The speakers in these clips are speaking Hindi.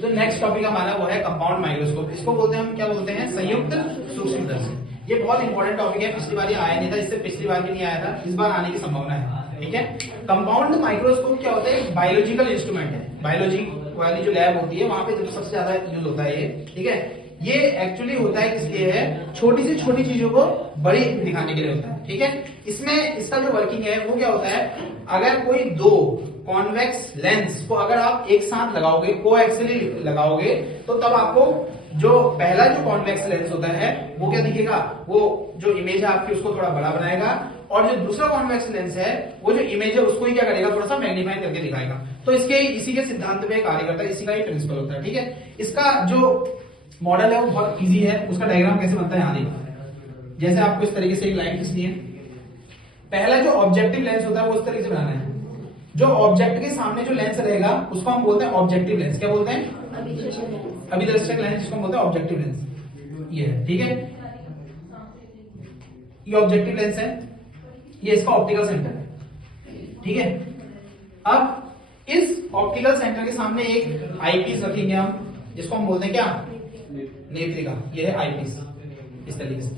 जो नेक्स्ट टॉपिक हमारा वो है कंपाउंड माइक्रोस्कोप। इसको बोलते हैं हम क्या बोलते हैं, संयुक्त सूक्ष्मदर्शी। ये बहुत इंपॉर्टेंट टॉपिक है, पिछली बार ये आया नहीं था, इससे पिछली बार भी नहीं आया था, इस बार आने की संभावना है। ठीक है, कंपाउंड माइक्रोस्कोप क्या होता है, बायोलॉजिकल इंस्ट्रूमेंट है। बायोलॉजी वाली जो लैब होती है वहां पे जो सबसे ज्यादा यूज होता है ये। ठीक है, ये एक्चुअली होता है किसके लिए है, छोटी से छोटी चीजों को बड़ी दिखाने के लिए होता है। ठीक है, इसमें इसका जो वर्किंग है वो क्या होता है, अगर कोई दो कॉन्वेक्स लेंस को अगर आप एक साथ लगाओगे, कोएक्सियली लगाओगे, तो तब आपको जो पहला जो कॉन्वेक्स लेंस होता है वो क्या दिखेगा, वो जो इमेज है आपकी उसको थोड़ा बड़ा बनाएगा, और जो दूसरा कॉन्वेक्स लेंस है वो जो इमेज है उसको ही क्या करेगा, थोड़ा सा मैग्नीफाई करके दिखाएगा। तो इसके इसी के सिद्धांत पे कार्य करता है, इसी का ही प्रिंसिपल होता है। ठीक है, इसका जो मॉडल है वो बहुत इजी है, उसका डायग्राम कैसे बनता है यहाँ देखो। जैसे आपको इस तरीके से एक लाइन खींचनी है, पहला जो ऑब्जेक्टिव लेंस होता है वो इस तरीके से बनाना है। जो ऑब्जेक्ट के सामने जो लेंस रहेगा उसको हम बोलते हैं ऑब्जेक्टिव लेंस। क्या बोलते हैं, अभिदर्शक लेंस, जिसको हम बोलते हैं ऑब्जेक्टिव लेंस। ये है, ठीक है, ये ऑब्जेक्टिव लेंस है, ये इसका ऑप्टिकल सेंटर है। ठीक है, अब इस ऑप्टिकल सेंटर के सामने एक आईपीस रखेंगे हम, जिसको हम बोलते हैं क्या, नेत्रिका। ये है आईपीस, इस तरीके से।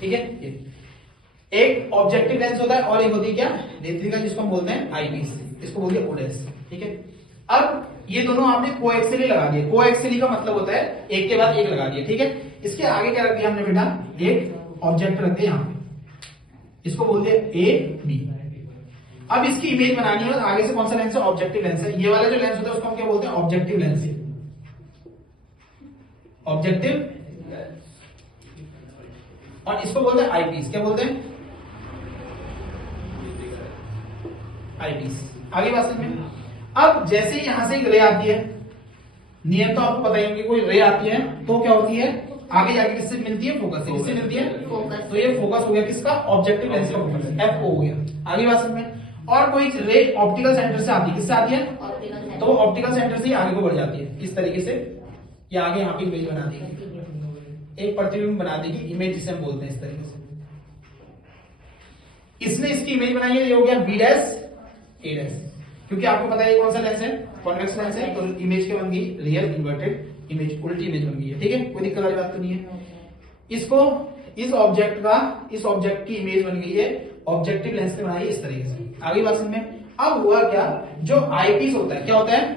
ठीक है, एक ऑब्जेक्टिव लेंस होता है और एक होती है क्या, नेत्रिका, जिसको हम बोलते हैं आईपीस, इसको बोलते हैं ओडेस। ठीक है, अब ये दोनों आपने कोएक्सियली लगा दिए। कोएक्सियली का मतलब होता है एक के बाद एक लगा दिए। ठीक है, इसके आगे क्या रख दिया हमने बेटा, एक ऑब्जेक्ट रख दिया यहाँ पे, इसको बोलते हैं ए बी। अब इसकी इमेज बनानी है, आगे से कौन सा लेंस है, ऑब्जेक्टिव लेंस है। ये वाला जो लेंस होता है उसको हम क्या बोलते हैं, ऑब्जेक्टिव लेंस। ऑब्जेक्टिव, और इसको बोलते हैं आईपीस। क्या बोलते हैं, आईपीस। आगे बात समझ में। अब जैसे ही यहां से एक रे आती है, नियम तो आपको पता ही होंगे, कोई रे आती है तो क्या होती है, आगे जाके किससे मिलती है, फोकस से। किससे मिलती है, फोकस। तो ये फोकस हो गया किसका, ऑब्जेक्टिव लेंस का फोकस, एफ हो गया। आगे बात समझ में। और कोई रे ऑप्टिकल सेंटर से आती है, किससे आती है, तो वो ऑप्टिकल सेंटर से ही आगे को बढ़ जाती है, किस तरीके से, ये आगे यहाँ पे इमेज बना देगी, एक प्रतिबिंब बना देगी, इमेज जिसे हम बोलते हैं इस तरीके से। इसने इसकी इमेज बनाई है, ये हो गया बी डैश ए डैश, क्योंकि आपको पता है ये कौन सा लेंस है, कॉन्वेक्स लेंस है, तो इमेज क्या बन गई, रियल इन्वर्टेड इमेज, उल्टी इमेज बन गई है। ठीक है, कोई दिक्कत वाली बात तो नहीं है। इसको इस ऑब्जेक्ट की इमेज बन गई है, ऑब्जेक्टिव लेंस से बनाई है इस तरीके से। आगे बात समझ में। अब हुआ क्या, जो आईपीस होता है, क्या होता है,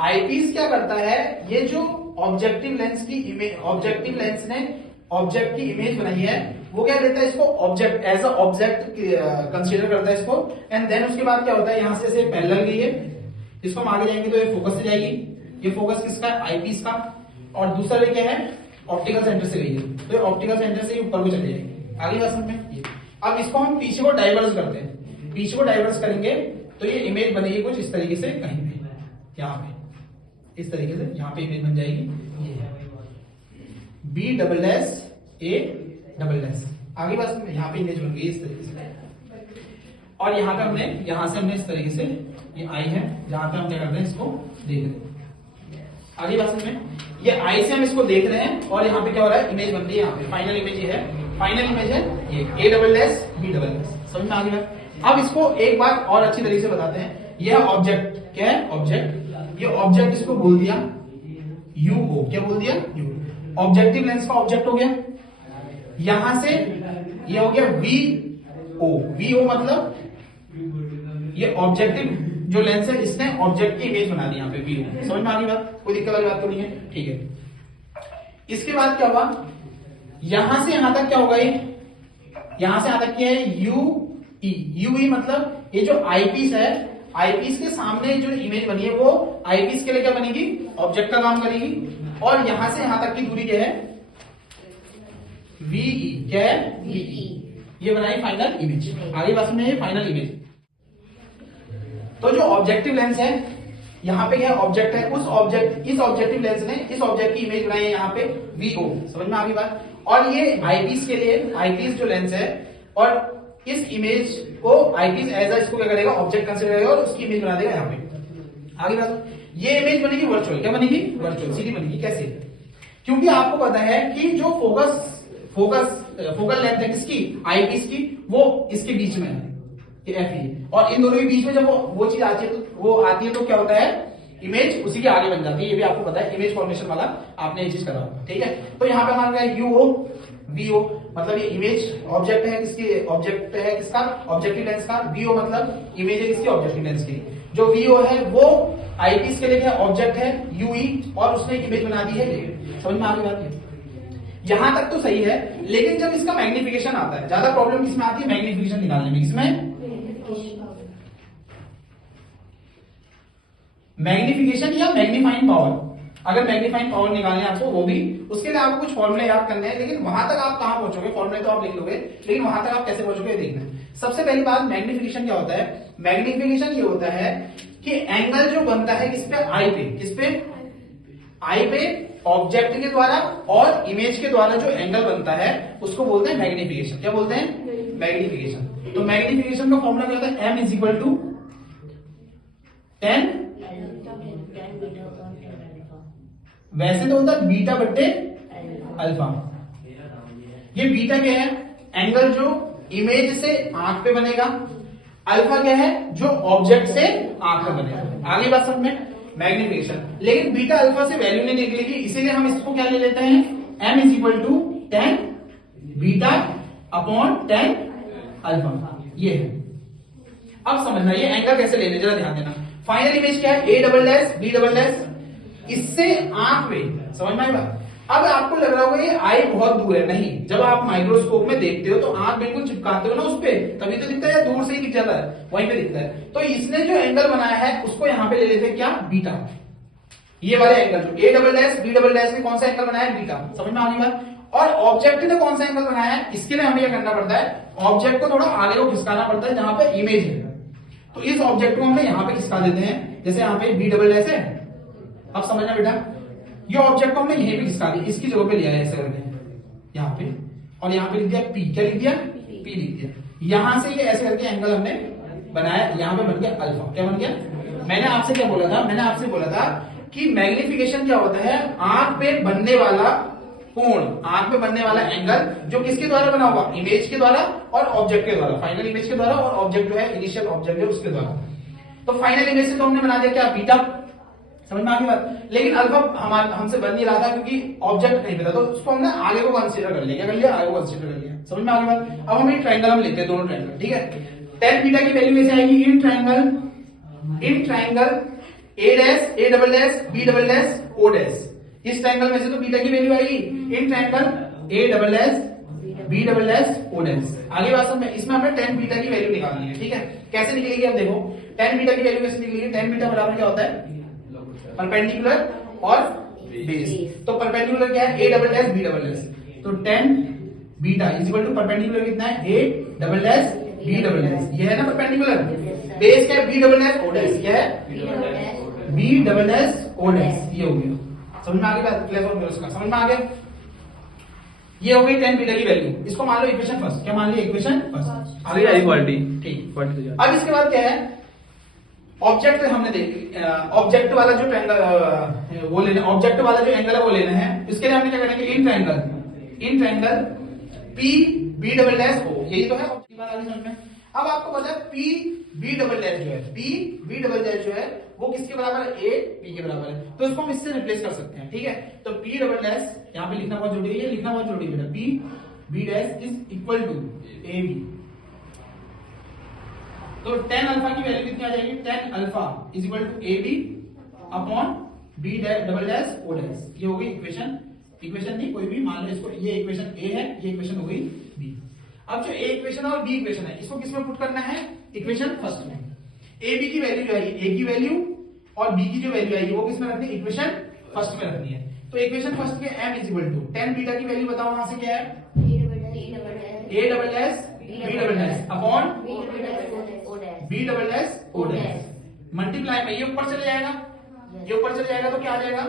आईपीस क्या करता है, ये जो ऑब्जेक्टिव लेंस की इमेज, ऑब्जेक्टिव लेंस ने ऑब्जेक्ट की इमेज बनाई है, वो क्या लेता है, इसको object as a object consider करता है इसको, एंड देन उसके बाद क्या होता है, यहां से पैरेलल गई है, इसको हम आगे जाएंगे तो ये फोकस से जाएगी। ये फोकस किसका, आईपीस का, और दूसरा वे क्या है, ऑप्टिकल सेंटर से गई है, तो ये ऑप्टिकल सेंटर से ऊपर को चली जाएगी। आगे बात समझ में। अब इसको हम पीछे को डाइवर्स करते हैं, पीछे को डाइवर्स करेंगे तो ये इमेज बनेगी कुछ इस तरीके से, कहीं पे यहाँ पे इस तरीके से, यहाँ पे इमेज बन जाएगी, B double dash A double dash. आगे बात समझ में, यहाँ पे इमेज बन गई इस तरीके से, और यहाँ पे हमने, यहाँ से हमने इस तरीके से ये आई है, जहां पे हम क्या कर रहे हैं, इसको देख रहे हैं। आगे बात समझ में, ये आई से हम इसको देख रहे हैं, और यहाँ पे क्या हो रहा है, इमेज बन रही है, यहाँ पे फाइनल इमेज ये है, फाइनल इमेज है ये A double dash B double dash. समझ में आ गया। अब इसको एक बार और अच्छी तरीके से बताते हैं। यह ऑब्जेक्ट क्या है, ऑब्जेक्ट, ये ऑब्जेक्ट इसको बोल दिया यूओ। क्या बोल दिया, यू। ऑब्जेक्टिव लेंस का ऑब्जेक्ट हो गया, यहां से ये हो गया वी ओ। वी ओ मतलब ये ऑब्जेक्टिव जो लेंस है, इसने ऑब्जेक्ट की इमेज बना दी यहाँ पे, वी ओ। समझ में आ गई बात, कोई दिक्कत वाली बात तो नहीं है। ठीक है, इसके बाद क्या हुआ, यहां से यहां तक क्या होगा, यहां से यहां तक क्या है, यू ई। यू ई मतलब ये जो आईपीस है, आईपीस के सामने जो इमेज बनी है वो आईपीस के लिए क्या बनेगी, ऑब्जेक्ट का काम करेगी, और यहां से यहां तक की दूरी क्या है, वीई। क्या है, वीई। ये बनाई फाइनल इमेज। आगे बस में ये फाइनल इमेज। तो जो ऑब्जेक्टिव लेंस है, यहाँ पे क्या ऑब्जेक्ट है, उस ऑब्जेक्ट, इस ऑब्जेक्टिव लेंस ने इस ऑब्जेक्ट की इमेज बनाई है यहाँ पे वीओ। समझ में आ गई बात। और ये आईपीस के लिए, आईपीस जो लेंस है, और इस इमेज को आईपीस एज अ इसको क्या करेगा, ऑब्जेक्ट कंसीडर करेगा और उसकी इमेज बना देगा यहाँ पे। आगे बात, ये इमेज बनेगी वर्चुअल। क्या बनेगी, वर्चुअल, सीधी बनेगी। कैसे, क्योंकि आपको पता है कि जो फोकल लेंथ है किसकी, आईपीस की, वो इसके बीच में है, एफ ई, और इन दोनों के बीच में जब वो चीज आती है तो क्या होता है, इमेज उसी के आगे बन जाती है, ये भी आपको पता है, इमेज फॉर्मेशन वाला आपने ये चीज करा होगा, ठीक है। तो यहाँ पे हमारा यूओ वीओ, मतलब ये इमेज ऑब्जेक्ट है किसकी, ऑब्जेक्ट है किसका, ऑब्जेक्टिव लेंस का। वीओ मतलब इमेज है किसकी, ऑब्जेक्टिव लेंस की। जो वीओ है वो आईपीस के लिए क्या ऑब्जेक्ट है यूई, और उसने एक इमेज बना दी है। समझ में आ गई बात? यहां तक तो सही है, लेकिन जब इसका मैग्निफिकेशन आता है, ज्यादा प्रॉब्लम किसमें आती है, मैग्निफिकेशन निकालने में। किसमें? मैग्निफिकेशन या मैग्नीफाइंग पावर। अगर मैग्नीफाइंग पावर निकालने है आपको, वो भी, उसके लिए आपको कुछ फॉर्मूले याद करने हैं, लेकिन वहां तक आप कहां पहुंचोगे, फॉर्मूले तो आप लिख लोगे, लेकिन वहां तक आप कैसे पहुंचोगे देखना है। सबसे पहली बात, मैग्निफिकेशन क्या होता है? मैग्निफिकेशन ये होता है कि एंगल जो बनता है किस पे, आई पे। किस पे? आई पे ऑब्जेक्ट के द्वारा और इमेज के द्वारा जो एंगल बनता है उसको बोलते हैं मैग्निफिकेशन। क्या बोलते हैं? मैग्निफिकेशन। तो मैग्निफिकेशन का फॉर्मूला क्या होता है? M इज टू 10, वैसे तो होता है बीटा बट्टे अल्फा। ये बीटा क्या है? एंगल जो इमेज से आंख पे बनेगा। अल्फा क्या है? जो ऑब्जेक्ट से आंख पे बनेगा। आगे बात समझ में? मैग्निफिकेशन। लेकिन बीटा अल्फा से वैल्यू नहीं निकलेगी, इसीलिए हम इसको क्या ले लेते हैं, M is to 10 beta upon 10 alpha. ये है। अब समझना ये एंगल कैसे लेने, जरा ध्यान देना। फाइनल इमेज क्या है? A double dash B double dash, इससे आंख में। समझ में आएगा? अब आपको लग रहा होगा ये आई बहुत दूर है, नहीं। जब आप माइक्रोस्कोप में देखते हो तो आंख बिल्कुल चिपकाते हो ना उस पे, तभी तो दिखता है, या दूर से ही दिख जाता है, वहीं पे दिखता है। तो इसने जो एंगल बनाया है उसको यहां पे ले लेते हैं क्या, बीटा। ये वाले एंगल जो A double dash B double dash ने कौन सा एंगल बनाया है, बीटा। समझ में आने बात? और ऑब्जेक्ट ने कौन सा एंगल बनाया है, इसके लिए हमें यह करना पड़ता है, ऑब्जेक्ट को थोड़ा आगे को खिसकाना पड़ता है जहां पे इमेज है। तो इस ऑब्जेक्ट को हम यहां पे खिसका देते हैं, जैसे यहाँ पे B डबल डैश है। अब समझना बेटा, ये ऑब्जेक्ट को हमने यहीं पे खिसका दिया, इसकी जगह पे लिया है ऐसे करके यहाँ पे, और यहाँ पे लिख दिया P। क्या लिख दिया? P लिख दिया। यहां से ये ऐसे करके एंगल हमने बनाया, यहाँ पे बन गया अल्फा। क्या बन गया? मैंने आपसे क्या बोला था, मैंने आपसे बोला था कि मैग्निफिकेशन क्या होता है, आंख पे बनने वाला कोण, आंख पे बनने वाला एंगल जो किसके द्वारा बना होगा, इमेज के द्वारा और ऑब्जेक्ट के द्वारा। फाइनल इमेज के द्वारा और ऑब्जेक्ट जो है इनिशियल ऑब्जेक्ट है उसके द्वारा। तो फाइनल इमेज से तो हमने बना दिया क्या, बीटा। समझ में आ गई बात? लेकिन अल्फा हमसे बन नहीं रहा था क्योंकि ऑब्जेक्ट नहीं पता, तो उसको हमने आगे को कंसीडर कर लिया। क्या कर लिया? आगे को कंसीडर कर लिया। समझ में आ गई बात? अब हम एक ट्रायंगल हम लेते हैं, दोनों ट्रायंगल, ठीक है। tan बीटा की वैल्यू कैसे आएगी, in triangle A dash A double dash B double dash O dash. इस ट्रायंगल में से तो बीटा की वैल्यू आएगी in triangle A double dash B double dash O dash. आगे बात समझ में? इसमें हमें tan बीटा की वैल्यू निकालनी है, ठीक है। कैसे निकलेगी अब देखो, tan बीटा की वैल्यू कैसे निकलेगी? tan बीटा बराबर क्या होता है, परपेंडिकुलर और बेस। तो परपेंडिकुलर क्या है, A double dash B double dash. तो tan beta is equal to perpendicular कितना है, A double dash B double dash. ये है ना परपेंडिकुलर। बेस क्या है, B double dash O dash. क्या है, B double dash O dash. ये हो गया। समझ में आ गई बात? क्लियर हो गया उसका? समझ में आ गया? ये हो गई tan बीटा की वैल्यू। इसको मान लो इक्वेशन फर्स्ट। क्या मान ली? Equation first. आगे इक्वालिटी, ठीक। अब इसके बाद क्या है, ऑब्जेक्ट हमने देख, ऑब्जेक्ट वाला जो ट्रायंगल वो लेना, ऑब्जेक्ट वाला जो एंगल है वो लेना है। इसके लिए हमने क्या करेंगे, in triangle P B double dash O, यही तो है बात आगे समझ में। अब आपको पता है P B डबल डैश जो है, P B डबल डैश जो है वो किसके बराबर है, A P के बराबर है। तो इसको हम इससे रिप्लेस कर सकते हैं, ठीक है। तो P डबल डैश यहाँ पे लिखना बहुत जरूरी है, ये लिखना बहुत जरूरी है। P B dash is equal to A B। तो tan अल्फा की वैल्यू कितनी आ जाएगी, tan alpha is equal to A B upon B double dash O dash. ये हो गई इक्वेशन, इक्वेशन नहीं कोई भी मान लो इसको, ये इक्वेशन ए है, ये इक्वेशन हो गई बी। अब जो ए इक्वेशन और बी इक्वेशन है इसको किसमें पुट करना है, इक्वेशन फर्स्ट में। ए बी की वैल्यू जो है ए की वैल्यू और बी की जो वैल्यू आएगी वो किसमें रखनी है, इक्वेशन फर्स्ट में रखनी है। तो इक्वेशन फर्स्ट में m is equal to tan beta की वैल्यू बताओ वहां से क्या है, a double dash b double dash upon b double dash o dash. Multiply में ये ऊपर चले जाएगा, ये ऊपर चले जाएगा तो क्या आ जाएगा,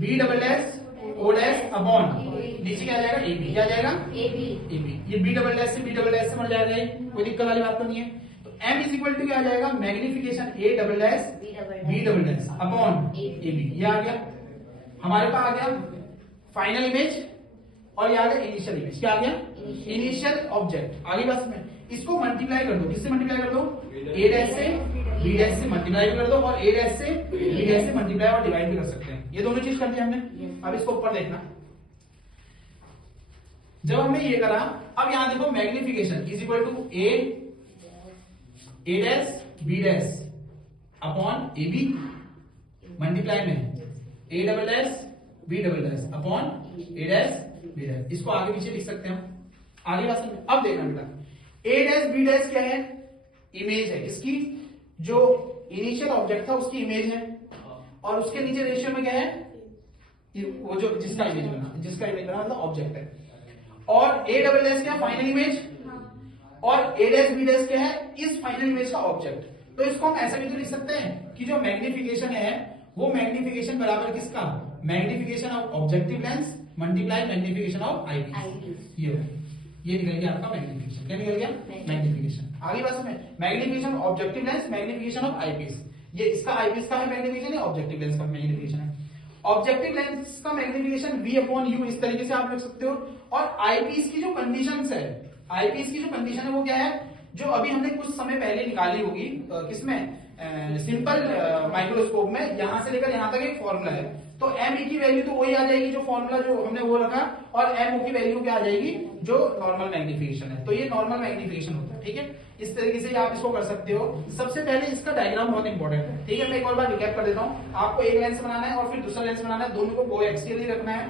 b double dash o dash upon नीचे क्या आ जाएगा, ab। क्या आ जाएगा, ab। ये b डबल डैश से b डबल डैश से मर जाएगा, कोई दिक्कत वाली बात तो नहीं है। तो m इज इक्वल टू क्या आ जाएगा, magnification a double dash b double dash upon ab। ये आ गया हमारे पास, आ गया फाइनल इमेज और ये आ गया इनिशियल इमेज। क्या आ गया, इनिशियल ऑब्जेक्ट। आगे बस में इसको मल्टीप्लाई कर दो, किससे मल्टीप्लाई कर दो, a डैश से बी डैश से मल्टीप्लाई भी कर दो और ए डैश से बी डैश से मल्टीप्लाई और डिवाइड भी कर सकते हैं। ये दोनों चीज कर दिया हमने। अब इसको ऊपर देखना, जब हमने ये करा, अब यहां देखो magnification is equal to A dash B dash upon A B multiply में A double dash B double dash upon A dash B dash. इसको आगे पीछे लिख सकते हैं हम, आगे बात समझ। अब देखना बेटा, ए डैश बी डैश क्या है, इमेज है इसकी, जो इनिशियल ऑब्जेक्ट था उसकी इमेज है, और उसके नीचे रेशियो में क्या है, वो जो जिसका इमेज बना मतलब ऑब्जेक्ट है। और ए डबल डैश क्या है, फाइनल इमेज, और ए डैश बी डैश क्या है, इस फाइनल इमेज का ऑब्जेक्ट। तो इसको हम ऐसा भी तो लिख सकते हैं कि जो मैग्निफिकेशन है वो मैग्निफिकेशन बराबर किसका, magnification of objective lens multiply magnification of eyepiece. ये निकल गया आपका मैग्निफिकेशन। क्या निकल गया, मैग्निफिकेशन। आगे बात समझ, magnification objective lens magnification of eyepiece. ये इसका आईपीस का है मैग्निफिकेशन, या ऑब्जेक्टिव लेंस का मैग्निफिकेशन है। ऑब्जेक्टिव लेंस का मैग्निफिकेशन v अपॉन u इस तरीके से आप लिख सकते हो। और आईपीस की जो कंडीशंस है, आईपीस की जो कंडीशन है वो क्या है, जो अभी हमने कुछ समय पहले निकाली होगी, किसमें, सिंपल माइक्रोस्कोप में, यहां से लेकर यहां तक एक फॉर्मूला है। तो एम ई की वैल्यू तो वही आ जाएगी जो फॉर्मूला जो हमने वो रखा, और एम ओ की वैल्यू क्या आ जाएगी, जो नॉर्मल मैग्निफिकेशन है। तो ये नॉर्मल मैग्निफिकेशन होता है, ठीक है। इस तरीके से आप इसको कर सकते हो। सबसे पहले इसका डायग्राम बहुत इंपॉर्टेंट है, ठीक है। मैं एक और बार रिकैप कर देता हूँ। आपको एक लेंस बनाना है और फिर दूसरा लेंस बनाना है, दोनों को कोएक्सियल ही रखना है।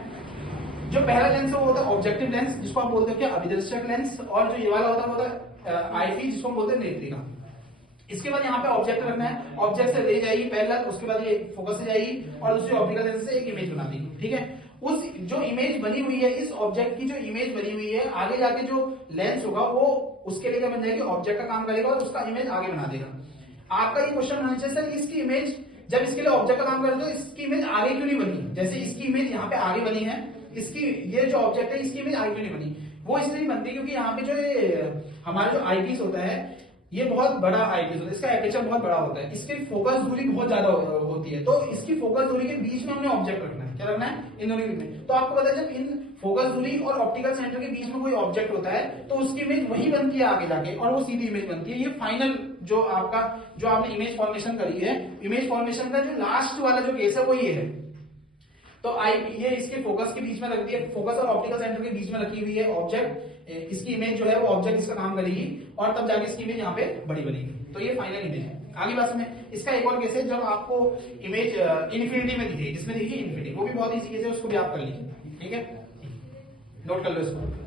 जो पहला लेंस है वो होता है ऑब्जेक्टिव लेंस, जिसको आप बोलते हो क्या, अभिदर्शक लेंस। और जो ये वाला होता है आईपीस, जिसको हम बोलते हैं नेत्रिका। इसके बाद यहाँ पे ऑब्जेक्ट रखना है, ऑब्जेक्ट से ले जाएगी पहला, उसके बाद ये फोकस से जाएगी और दूसरी ऑप्टिकल लेंस से एक इमेज बना देगी, ठीक है। उस जो इमेज बनी हुई है, इस ऑब्जेक्ट की जो इमेज बनी हुई है, आगे जाके जो लेंस होगा वो उसके लिए क्या बन जाएगी, ऑब्जेक्ट का काम करेगा और उसका इमेज आगे बना देगा। आपका ये क्वेश्चन होना चाहिए, सर इसकी इमेज जब इसके लिए ऑब्जेक्ट का काम कर रहे हो, इसकी इमेज आगे क्यों नहीं बनी। जैसे इसकी इमेज यहाँ पे आगे बनी है, इसकी ये जो ऑब्जेक्ट है इसकी इमेज आगे क्यों नहीं बनी, वो इसलिए बनती है क्योंकि यहाँ पे जो हमारा जो आईपीस होता है, ये बहुत बड़ा आईपीस होता है, इसका एपर्चर बहुत बड़ा होता है, इसकी फोकस दूरी बहुत ज्यादा होती है। तो इसकी फोकस दूरी के बीच में हमने ऑब्जेक्ट रखना है। क्या रखना है, इन दोनों के बीच में। तो आपको पता है जब इन फोकस दूरी और ऑप्टिकल सेंटर के बीच में कोई ऑब्जेक्ट होता है तो उसकी इमेज वही बनती है आगे जाके, और वो सीधी इमेज बनती है। ये फाइनल जो आपका जो आपने इमेज फॉर्मेशन करी है, इमेज फॉर्मेशन का जो लास्ट वाला जो केस है वो ये है। तो ये इसके फोकस के बीच में रख दिया, फोकस और ऑप्टिकल सेंटर के बीच में रखी हुई है ऑब्जेक्ट। इसकी इमेज जो है वो ऑब्जेक्ट इसका काम करेगी और तब जाके इसकी इमेज यहाँ पे बड़ी बनेगी। तो ये फाइनल इमेज है। आगे बात में इसका एक और केस है जब आपको इमेज इन्फिनिटी में दिखेगी, जिसमें देखिए इन्फिनिटी, वो भी बहुत ईजी केस है, उसको भी आप कर लीजिए, ठीक है। नोट कर लो इसको।